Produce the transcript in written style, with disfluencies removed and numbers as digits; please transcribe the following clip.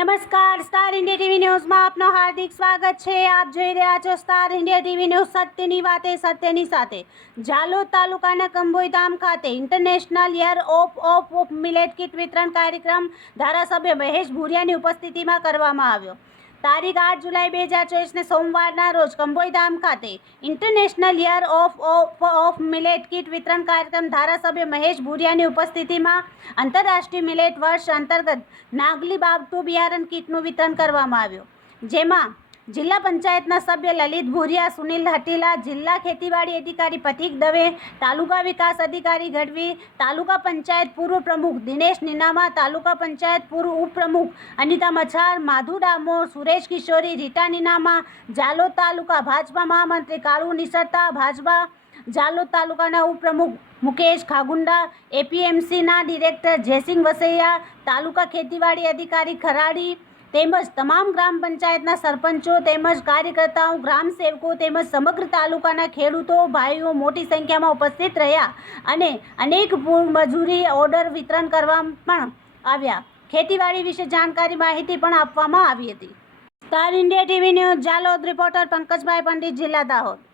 નમસ્કાર, star India TV ન્યૂઝમાં આપનું હાર્દિક સ્વાગત છે। આપ જોઈ રહ્યા છો સ્ટાર ઇન્ડિયા ટીવી ન્યૂઝ, સત્યની વાતે સત્યની સાથે। ઝાલોદ તાલુકાના કંબોઈધામ ખાતે international year of millet kit વિતરણ કાર્યક્રમ ધારાસભ્ય મહેશ ભુરિયાની ઉપસ્થિતિમાં કરવામાં આવ્યો। તારીખ 8 જુલાઈ 2024ને સોમવારના રોજ કંબોઈધામ ખાતે international year of millet kit વિતરણ કાર્યક્રમ ધારાસભ્ય મહેશ ભુરિયાની ઉપસ્થિતિમાં આંતરરાષ્ટ્રીય મિલેટ વર્ષ અંતર્ગત નાગલી બાવતું બિયારણ કિટનું વિતરણ કરવામાં આવ્યું, જેમાં જિલ્લા પંચાયતના સભ્ય લલિત ભુરિયા, સુનિલ હટીલા, જિલ્લા ખેતીવાડી અધિકારી પ્રતીક દવે, તાલુકા વિકાસ અધિકારી ગઢવી, તાલુકા પંચાયત પૂર્વ પ્રમુખ દિનેશ નીનામા, તાલુકા પંચાયત પૂર્વ ઉપપ્રમુખ અનિતા મછાર, માધુ ડામોર, સુરેશ કિશોરી, રીટા નીનામા, ઝાલોદ તાલુકા ભાજપા મહામંત્રી કાળુ નિસરતા, ભાજપા ઝાલોદ તાલુકાના ઉપપ્રમુખ મુકેશ ખાગુંડા, એપીએમસીના ડિરેક્ટર જયસિંહ વસૈયા, તાલુકા ખેતીવાડી અધિકારી ખરાડી તેમજ તમામ ગ્રામ પંચાયતના સરપંચો તેમજ કાર્યકર્તાઓ, ગ્રામ સેવકો તેમજ સમગ્ર તાલુકાના ખેડૂતો ભાઈઓ મોટી સંખ્યામાં ઉપસ્થિત રહ્યા અને અનેક મજૂરી ઓર્ડર વિતરણ કરવામાં પણ આવ્યા। ખેતીવાડી વિશે જાણકારી માહિતી પણ આપવામાં આવી હતી। Star India TV news Jhalod, reporter Pankajbhai Pandit, જિલ્લા દાહોદ।